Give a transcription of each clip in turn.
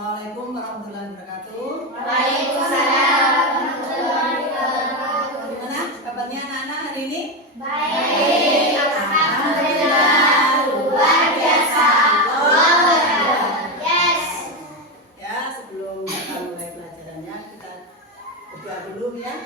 Assalamualaikum warahmatullahi wabarakatuh. Waalaikumsalam warahmatullahi wabarakatuh. Gimana kabarnya anak-anak hari ini? Baik, alhamdulillah, luar biasa. Yes. Ya, sebelum kita mulai pelajarannya kita berdoa dulu ya.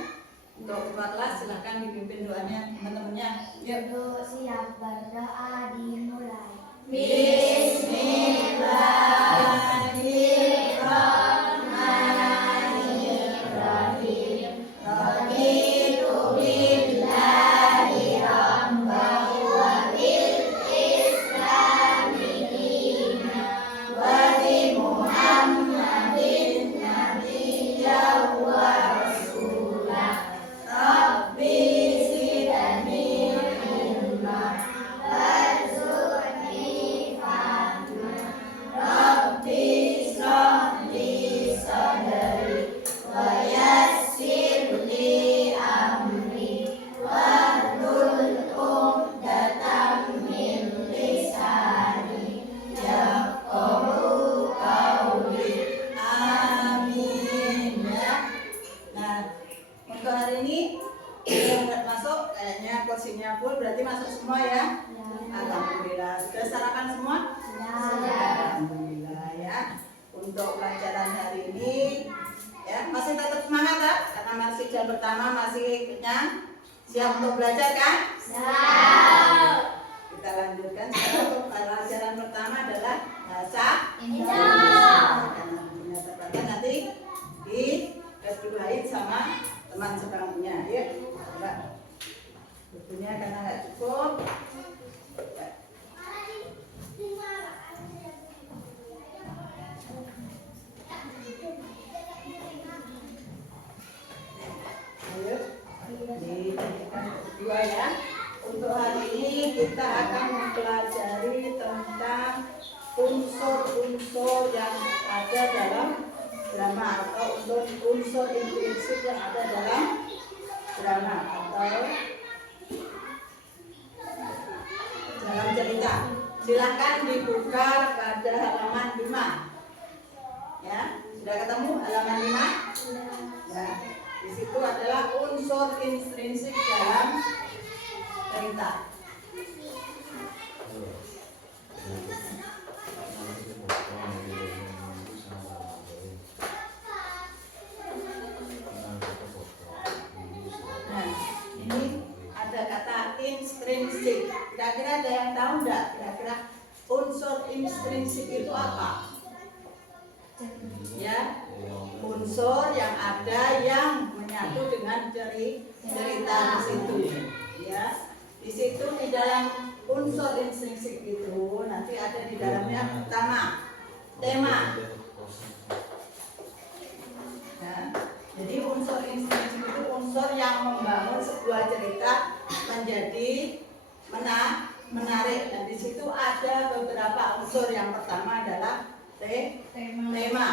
Untuk ketua kelas silahkan dipimpin doanya teman-temannya. Yuk. Yuk siap berdoa dimulai. Bismillahirrahmanirrahim. Raditu billahi rabban wa bil islami dinan wa bi Muhammadin nabiyyan wa rasulah. Rabbi zidni ilma warzuqni fahma. Rabbi ishrah li sadri wa yassir li amri wahlul 'uqdatam min lisani yafqahu qawli. Amin ya. Nah, untuk hari ini yang nggak masuk kayaknya kursinya full, berarti masuk semua ya. Alhamdulillah. Sudah sarapan semua? Alhamdulillah ya. Untuk pelajaran hari ini ya masih tetap semangat ya, karena masih jam pertama, masih kenyang. Siap untuk belajar kan? Siap. Kita lanjutkan sekarang. Untuk pelajaran pertama adalah bahasa Indonesia. Karena punya catatan nanti digarisbawahi sama teman sebangkunya. Yuk, coba. Bukunya karena nggak cukup. Ya. Ayo, dijadikan dua ya. Untuk hari ini kita akan mempelajari tentang unsur-unsur yang ada dalam drama atau unsur intrinsik yang ada dalam drama atau dalam cerita. Silahkan dibuka pada halaman 5. Ya, sudah ketemu halaman 5? Ya, di situ adalah unsur intrinsik dalam cerita. Nah, ini ada kata intrinsik. Kira-kira ada yang tahu enggak? Kira-kira unsur intrinsik itu apa? Ya, unsur yang ada yang menyatu dengan cerita di situ. Ya, di situ di dalam unsur intrinsik itu nanti ada di dalamnya pertama tema. Nah, jadi unsur intrinsik itu unsur yang membangun sebuah cerita menjadi menarik, dan di situ ada beberapa unsur. Yang pertama adalah tema.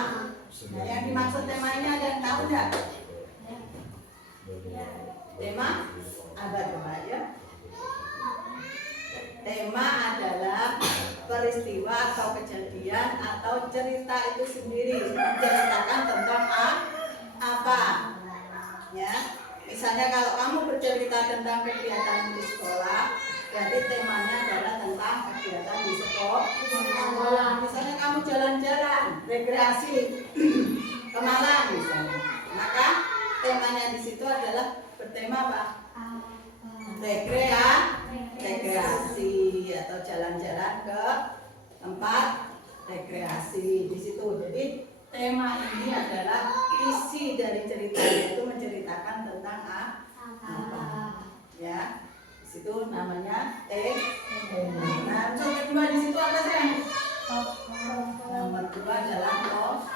Nah, yang dimaksud tema ini ada yang tahu nggak? Tema apa coba ya? Tema adalah peristiwa atau kejadian atau cerita itu sendiri, menceritakan tentang apa. Ya, misalnya kalau kamu bercerita tentang kegiatan di sekolah, berarti temanya adalah tentang kegiatan di sekolah. Misalnya kamu jalan-jalan, rekreasi ke Malang misalnya, maka temanya di situ adalah bertema apa? Rekreasi atau jalan-jalan ke tempat rekreasi di situ. Jadi tema ini adalah isi dari cerita, itu menceritakan tentang apa. Ya, di situ namanya tema. Nah, unsur kedua di situ apa sih? Nomor 2 adalah tokoh.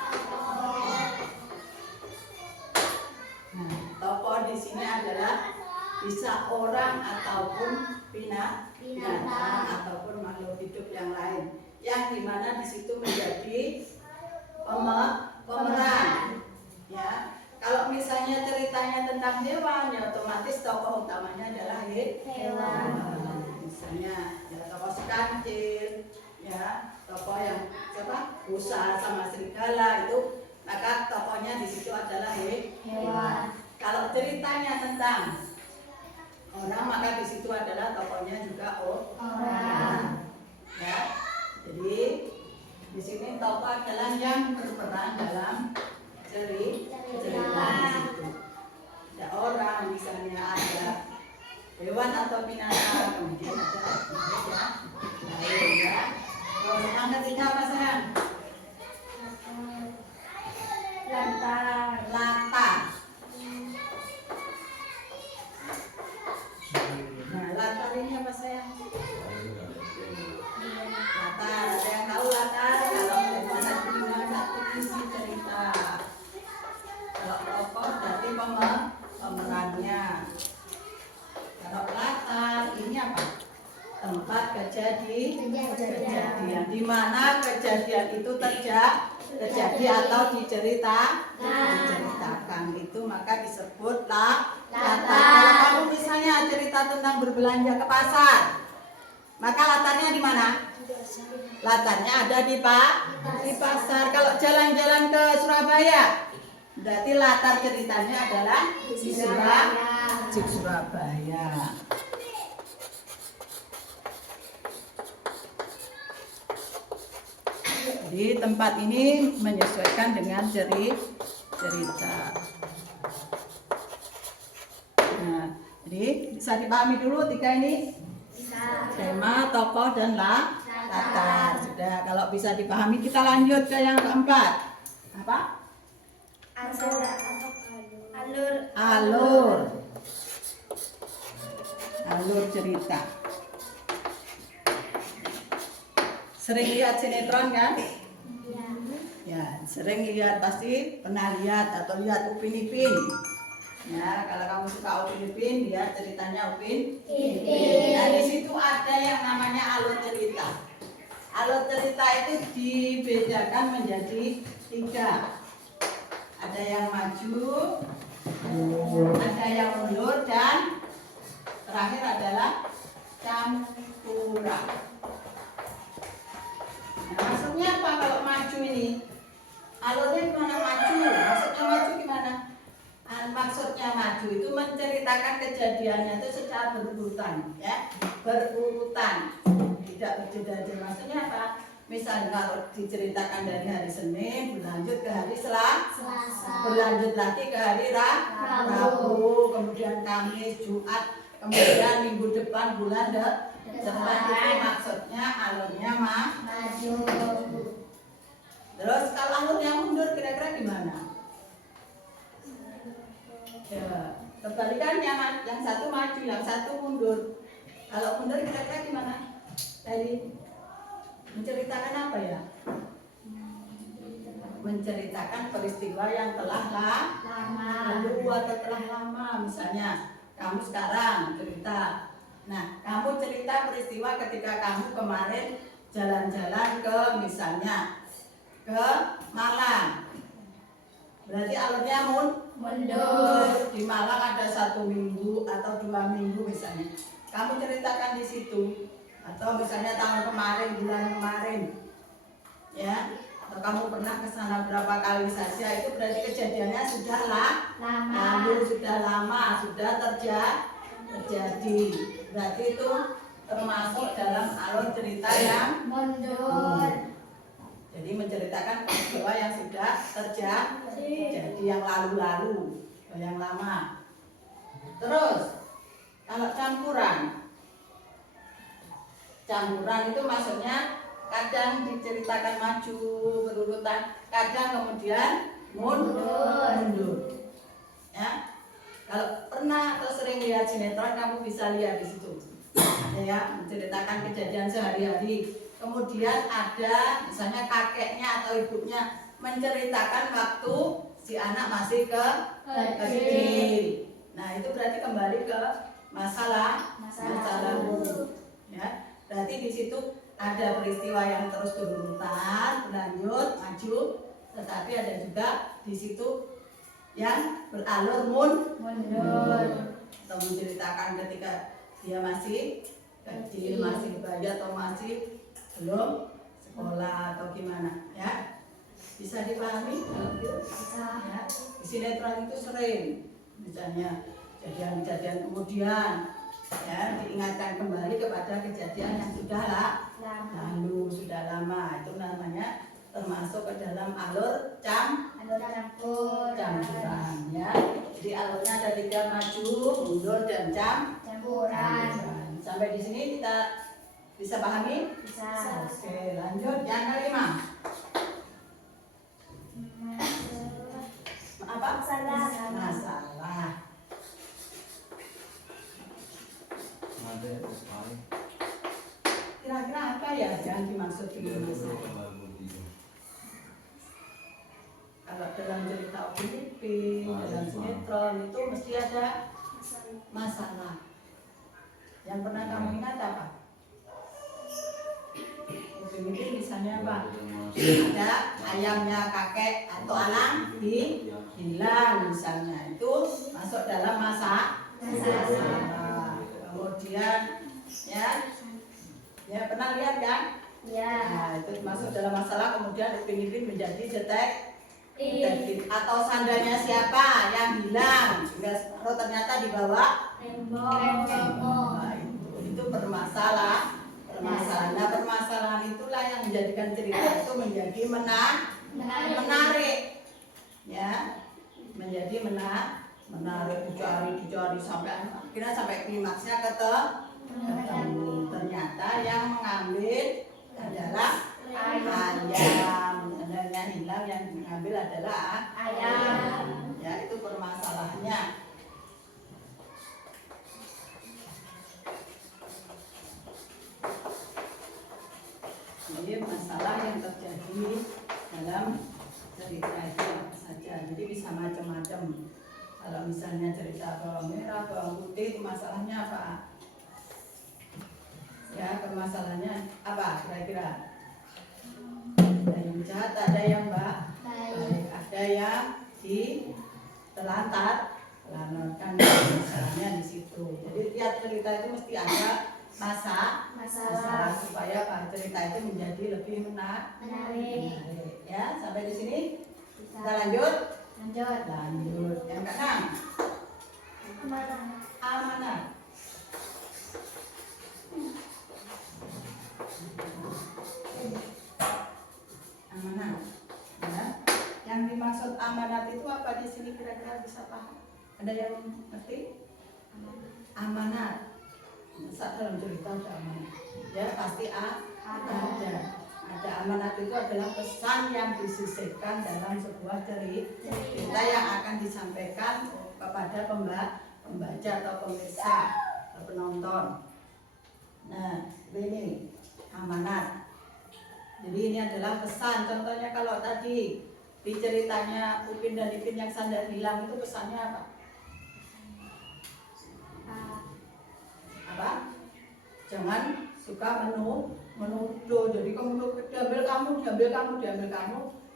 Nah, tokoh di sini adalah bisa orang ataupun binatang ataupun makhluk hidup yang lain, yang dimana di situ menjadi pemeran. Ya, kalau misalnya ceritanya tentang hewan, ya otomatis tokoh utamanya adalah hewan. Misalnya ya tokoh si kancil, ya tokoh yang siapa? rusa sama serigala itu, maka tokohnya di situ adalah Hewan. Kalau ceritanya tentang orang, maka di situ adalah tokohnya juga Orang. Ya, jadi di sini tokoh adalah yang berperan dalam cerita di situ. Ada orang, misalnya ada hewan atau binatang, kemudian ada lain ya. Kalau yang ketiga apa sayang? Latar. Nah, latar ini apa sayang? Latar, ada yang tahu latar? Kalau bagaimana satu isi cerita. Kalau tokoh berarti pemerannya. Kalau latar ini apa? Tempat kejadian. Di mana kejadian itu terjadi atau diceritakan itu, maka disebut latar. Kalau kamu misalnya cerita tentang berbelanja ke pasar, maka latarnya di mana? Latarnya ada di pasar. Kalau jalan-jalan ke Surabaya, berarti latar ceritanya adalah di Surabaya. Jadi tempat ini menyesuaikan dengan cerita. Nah, jadi bisa dipahami dulu tiga ini. Tema, tokoh, dan latar. Sudah, kalau bisa dipahami kita lanjut ke yang keempat. Apa? Alur cerita. Sering lihat sinetron kan? Ya, sering lihat, pasti pernah lihat atau lihat Upin Ipin. Ya, kalau kamu suka Upin Ipin, lihat ceritanya Upin Ipin. Nah, di situ ada yang namanya alur cerita. Alur cerita itu dibedakan menjadi 3. Ada yang maju, ada yang mundur, dan terakhir adalah campuran. Nah, maksudnya apa kalau maju ini? Alurnya gimana maju? Maksudnya maju gimana? Maksudnya maju itu menceritakan kejadiannya itu secara berurutan, ya, berurutan, tidak berjeda-jeda. Maksudnya apa? Misalnya kalau diceritakan dari hari Senin berlanjut ke hari Selasa, berlanjut lagi ke hari Rabu, kemudian Kamis, Jumat, kemudian minggu depan, bulan depan. Itu maksudnya alurnya maju. Terus kalau alurnya mundur kira-kira gimana? Ya, kebalikannya, yang satu maju, yang satu mundur. Kalau mundur kira-kira gimana? Dari menceritakan apa ya? Menceritakan peristiwa yang telah lalu atau telah lama. Misalnya kamu sekarang cerita. Nah, kamu cerita peristiwa ketika kamu kemarin jalan-jalan ke, misalnya ke Malang. Berarti alurnya mundur. Di Malang ada 1 minggu atau 2 minggu misalnya. Kamu ceritakan di situ. Atau misalnya tahun kemarin, bulan kemarin. Ya, atau kamu pernah ke sana berapa kali saja, itu berarti kejadiannya sudah lalu, sudah lama, sudah terjadi. Berarti itu termasuk dalam alur cerita yang mundur. Jadi menceritakan peristiwa yang sudah terjadi, yang lalu-lalu, yang lama. Terus kalau campuran itu maksudnya kadang diceritakan maju berurutan, kadang kemudian mundur. Ya, kalau pernah atau sering lihat sinetron, kamu bisa lihat di situ. Ya, menceritakan kejadian sehari-hari. Kemudian ada misalnya kakeknya atau ibunya menceritakan waktu si anak masih kecil. Nah, itu berarti kembali ke masa lalu. Ya, berarti di situ ada peristiwa yang terus berurutan, berlanjut, maju, tetapi ada juga di situ yang beralur mundur. Atau menceritakan ketika dia masih kecil, masih bayi atau masih belum sekolah atau gimana ya? Bisa dipahami kalau gitu? Bisa. Ya. Di sinetron itu sering misalnya kejadian-kejadian kemudian ya diingatkan kembali kepada kejadian yang sudah lalu, sudah lama. Itu namanya termasuk ke dalam alur campuran ya. Jadi alurnya ada 3, maju, mundur, dan Campuran. Sampai di sini kita bisa pahami? Bisa. Oke, lanjut yang kelima. Apa? Masalah. Kira-kira apa ya yang dimaksud dengan masalah? Kalau dalam cerita Upin, dalam sinetron itu mesti ada masalah. Yang pernah kamu ingat apa? Upin misalnya apa? Ada ayamnya kakek atau anak hilang misalnya, itu masuk dalam masalah. Kemudian ya pernah lihat kan? Ya. Nah, itu masuk dalam masalah. Kemudian Upin menjadi detektif atau sandalnya siapa yang hilang sehingga ternyata dibawa Tembok. Nah, itu permasalahan. Nah, permasalahan itulah yang menjadikan cerita itu menjadi menarik ya, menjadi menarik, dicari sampai akhirnya sampai klimaksnya ketemu. Ternyata yang mengambil adalah ayam. Sandalnya hilang, yang mengambil adalah ayam. Ya, itu permasalahannya. Jadi masalah yang terjadi dalam cerita itu apa saja. Jadi bisa macam-macam. Kalau misalnya cerita bawang merah, bawang putih, itu masalahnya apa? Ya, permasalahannya apa kira-kira? Ada yang jahat, ada yang baik, ada yang ditelantarkan. Masalahnya di situ. Jadi tiap cerita itu mesti ada masalah supaya cerita itu menjadi lebih menarik. Ya, sampai di sini kita lanjut. Yang keenam, amanah. Amanat. Ya. Yang dimaksud amanat itu apa di sini kira-kira bisa paham? Ada yang ngerti? Amanat. Masa dalam cerita ada amanat? Ya pasti ada. Ada amanat itu adalah pesan yang disisipkan dalam sebuah cerita yang akan disampaikan kepada pembaca atau pemirsa atau penonton. Nah, ini amanat. Jadi ini adalah pesan. Contohnya kalau tadi di ceritanya Upin dan Ipin yang sandal hilang, itu pesannya apa? Apa? Jangan suka menuduh. Jadi kamu diambil kamu.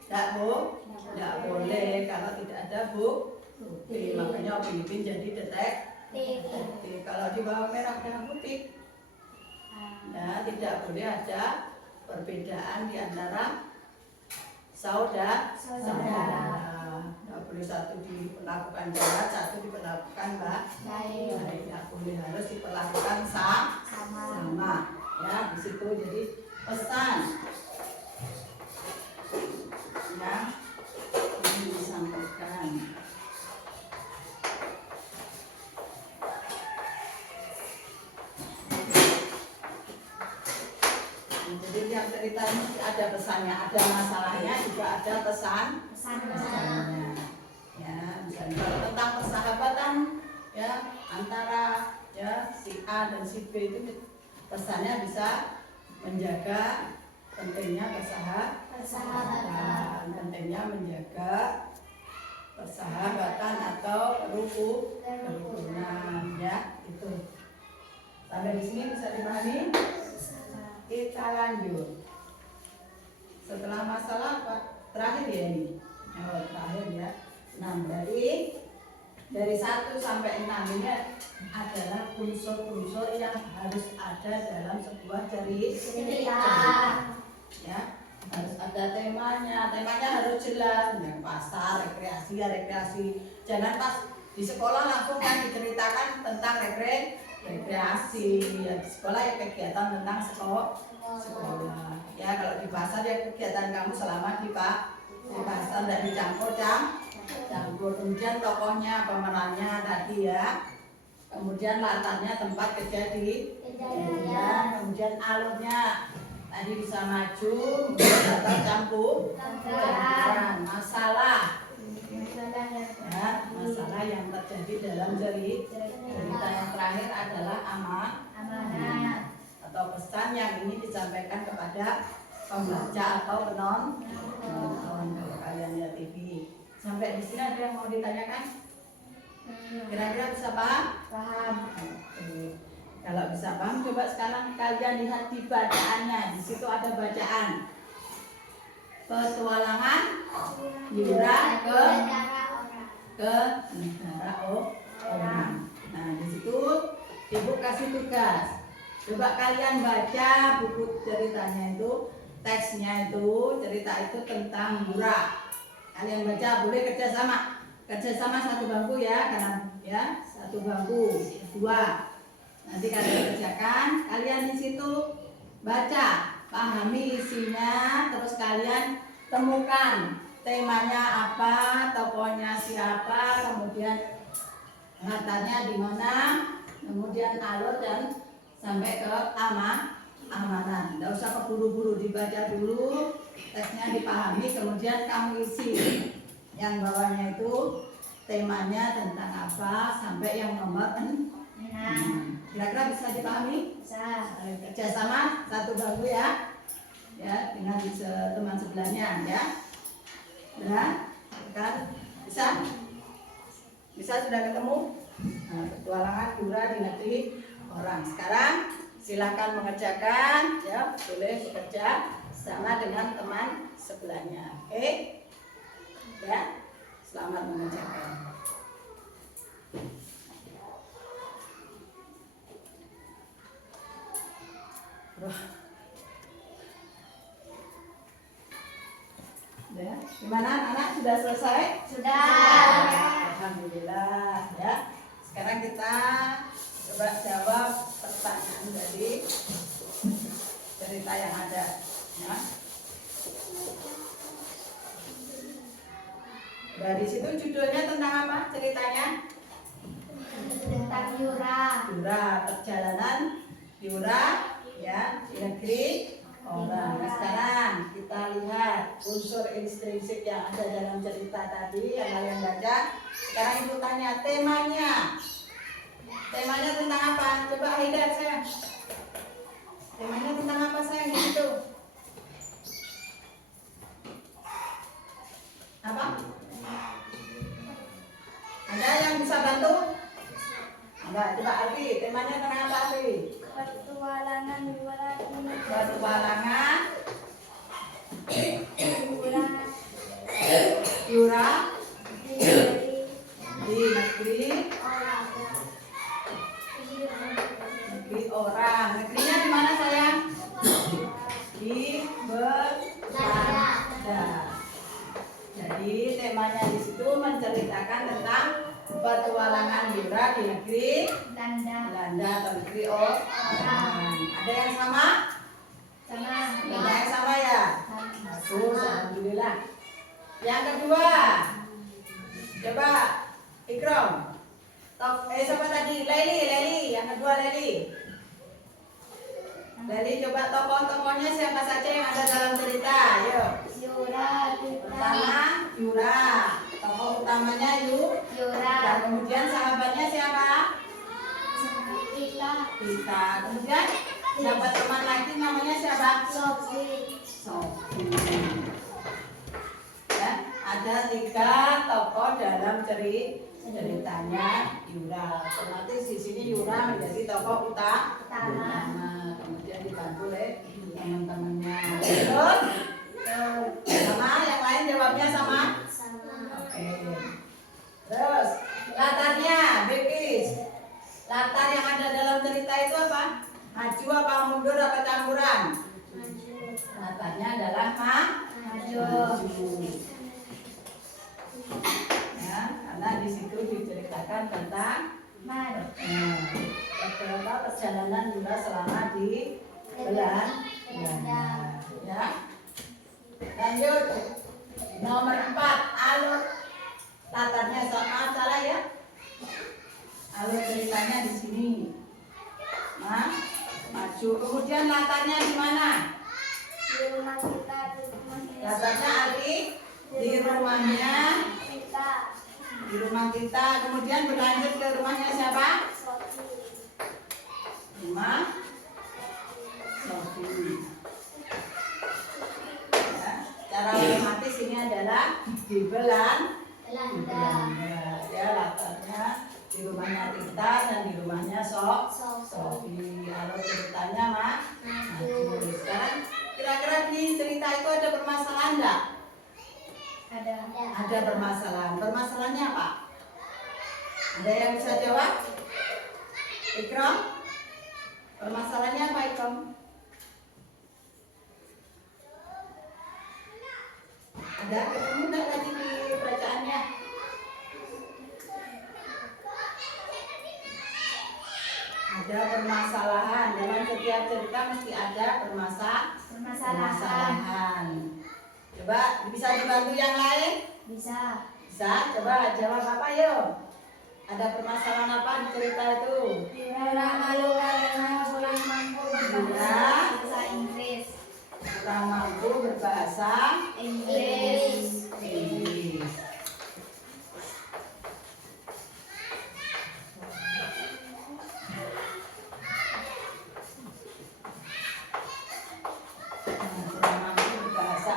Tidak boleh kalau tidak ada bukti. Makanya Upin Ipin jadi detektif. Kalau di bawang merah dan putih, nah, tidak boleh ada perbedaan di antara saudara. Tidak boleh satu diperlakukan jahat, satu diperlakukan baik. Tidak boleh, harus diperlakukan sama. Ya, di situ jadi pesan yang ingin disampaikan. Jadi tiap cerita mesti ada pesannya, ada masalahnya, juga ada pesannya. Ya, misalnya kalau tentang persahabatan ya antara ya si A dan si B itu pesannya bisa menjaga pentingnya persahabatan, pentingnya menjaga persahabatan atau kerukunan ya itu. Sampai di sini bisa dipahami? Kita lanjut. Setelah masalah apa? Terakhir ya ini. Terakhir ya. Nah, berarti dari 1 sampai 6 ini adalah unsur-unsur yang harus ada dalam sebuah cerita. ya harus ada temanya harus jelas. Yang pasar rekreasi ya rekreasi, jangan pas di sekolah langsung kan diceritakan tentang rekreasi ya, di sekolah ya kegiatan tentang sekolah ya. Kalau di pasar ya kegiatan kamu selama di pasar, tidak dicampur campur. Kemudian tokohnya, pemerannya tadi ya, kemudian latarnya tempat kejadian, kemudian alurnya tadi bisa maju, atau campuran, masalah ya, masalah yang terjadi dalam cerita. Yang terakhir adalah amanat atau pesan yang ini disampaikan kepada pembaca atau penonton. Kalau kalian lihat TV sampai di sini, ada yang mau ditanyakan? Kira-kira bisa paham? Kalau bisa paham, coba sekarang kalian lihat di bacaannya. Di situ ada bacaan petualangan Yura ke negara orang. Nah, di situ ibu kasih tugas. Coba kalian baca buku ceritanya itu, teksnya itu, cerita itu tentang Yura. Kalian baca, boleh kerjasama satu bangku ya, karena ya satu bangku, dua. Nanti kalian kerjakan, kalian di situ baca, pahami isinya, terus kalian temukan temanya apa, tokohnya siapa, kemudian latarnya di mana, kemudian alur dan sampai ke amanat. Tidak usah keburu-buru, dibaca dulu, teksnya dipahami, kemudian kamu isi. Yang bawahnya itu temanya tentang apa sampai yang nomor 6. Kira-kira bisa dipahami? Bisa. Kerjasama satu bangku ya, dengan teman sebelahnya ya. Kan bisa sudah ketemu. Nah, petualangan Yura di negeri orang. Sekarang silakan mengerjakan ya, boleh bekerja sama dengan teman sebelahnya. Oke ya, selamat mengerjakan. Ya, gimana anak, sudah selesai? Sudah. Alhamdulillah ya. Sekarang kita coba jawab pertanyaan dari cerita yang ada ya. Dari situ judulnya tentang apa ceritanya? Tentang Yura. Yura, perjalanan Yura ya di negeri orang. Nah, sekarang kita lihat unsur intrinsik yang ada dalam cerita tadi yang kalian baca. Sekarang ibu tanya temanya tentang apa? Coba Haidar, sayang, temanya tentang apa sayang di situ? Apa? Ada yang bisa bantu? Enggak, coba Alfi, temanya tentang apa Alfi? Petualangan Yura Petualangan Yura di negeri orang. Negerinya di mana sayang? Di Belanda. Jadi temanya di situ menceritakan tentang petualangan Yura di negeri Belanda atau negeri orang. Ada yang sama? Ada yang sama ya? Bagus, alhamdulillah. Yang kedua, coba Ikram. Siapa tadi? Leli. Yang kedua Leli. Leli, coba tokoh-tokohnya siapa saja yang ada dalam cerita? Ayo. Pertama Yura. Tokoh utamanya Yura. Dan kemudian sahabatnya siapa? Kita. Kemudian dapat teman lagi namanya siapa? Sophie. Ya, ada 3 tokoh dalam ceritanya Yura. Otomatis di sini Yura menjadi tokoh utama. Kemudian dibantu oleh teman-temannya. Betul? Sama, yang lain jawabnya sama? Oke. Terus latarnya, Bikis. Latar yang ada dalam cerita itu apa? Maju apa mundur apa campuran? Latarnya bulan Batangan. Perjalanan Yura selama di bulan Belanda. Ya. Lanjut. Nomor 4, alur latarnya sama salah ya. Alur ceritanya di sini. Nah, maju. Kemudian latarnya di mana? Di rumah kita, di rumah kita. Latarnya Ali di rumahnya Kita. di rumah kita. Kemudian berlanjut ke rumahnya siapa? Sofi. Rumah Sofi. Ya, cara otomatis ini adalah di Belanda. Belanda. Ya, latarnya di rumahnya Tita dan di rumahnya Sofi. Kalau ceritanya maju. Sekarang kira-kira di cerita itu ada permasalahan enggak? Ada. Ada permasalahan. Permasalahannya apa? Ada yang bisa jawab? Ikram? Permasalahannya apa, Ikram? Ada ketemu enggak tadi di bacaannya? Ada permasalahan. Dalam setiap cerita mesti ada permasalahan. Coba bisa dibantu yang lain? Bisa. Bisa? Coba jawab apa yuk? Ada permasalahan apa di cerita itu? Yura malu karena kurang mampu berbahasa Inggris. Kurang mampu berbahasa Inggris. Inggris. Kurang mampu berbahasa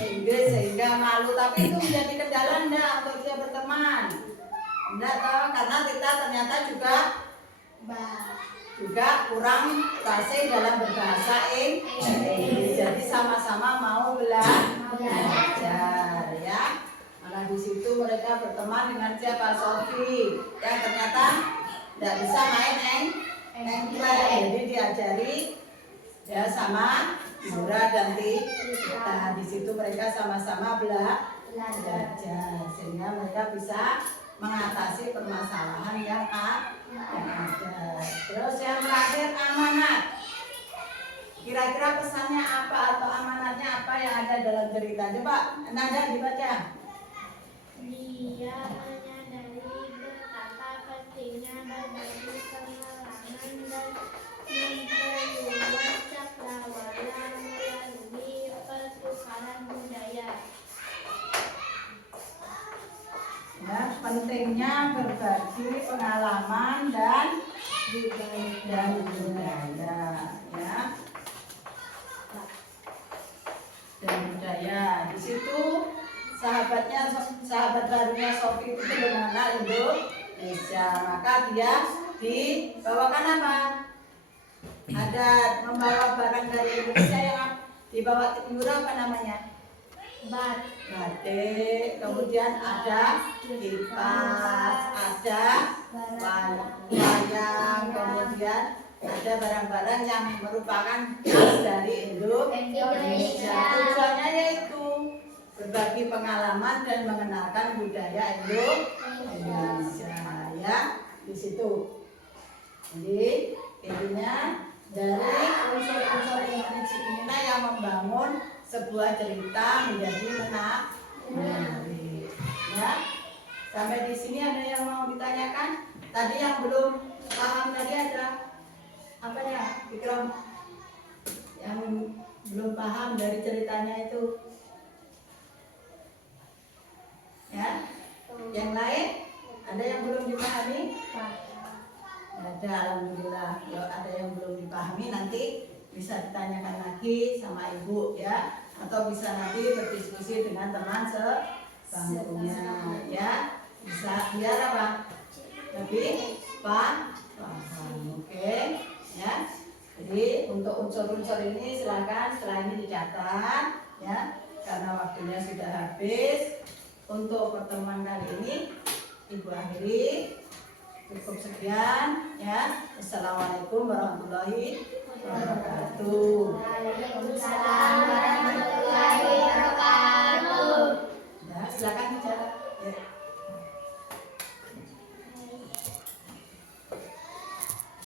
Inggris sehingga malu, tapi itu menjadi kendala enggak untuk dia berteman? Enggak toh, karena kita ternyata juga kurang fasih dalam berbahasa Inggris. Jadi sama-sama mau belajar ya. Maka di situ mereka berteman dengan siapa? Sofi yang ternyata tidak bisa main engklek. Jadi diajari ya sama Yura dan Tita. Di situ mereka sama-sama belajar sehingga mereka bisa mengatasi permasalahan yang ada. Terus yang terakhir amanat. Kira-kira pesannya apa atau amanatnya apa yang ada dalam cerita? Coba Nada dibaca. Dia menyadari betapa pentingnya berbagi pengalaman dan memperluas cakrawala melalui pertukaran budaya. Ya, pentingnya berbagi pengalaman dan budaya, ya. Dan budaya. Di situ sahabat barunya Sofi itu belum mengenal Indonesia, maka dia dibawakan apa? Ada membawa barang dari Indonesia yang dibawa Yura apa namanya? Batik, kemudian ada kipas, ada wayang, kemudian ada barang-barang yang merupakan khas dari Indonesia. Tujuannya yaitu berbagi pengalaman dan mengenalkan budaya Indonesia, ya di situ. Jadi intinya dari unsur-unsur prinsip inilah yang membangun sebuah cerita menjadi menarik. Ya, sampai di sini ada yang mau ditanyakan? Tadi yang belum paham tadi ada apa ya, Ikram? Yang belum paham dari ceritanya itu? Ya, yang lain ada yang belum dipahami? Ada, alhamdulillah. Kalau ada yang belum dipahami nanti bisa ditanyakan lagi sama ibu ya, atau bisa nanti berdiskusi dengan teman sebangkunya ya, bisa biar apa lebih paham. Oke ya. Jadi untuk unsur-unsur ini silakan setelah ini dicatat ya, karena waktunya sudah habis. Untuk pertemuan kali ini ibu akhiri, cukup sekian ya. Assalamualaikum warahmatullahi wabarakatuh. Waalaikumsalam warahmatullahi wabarakatuh.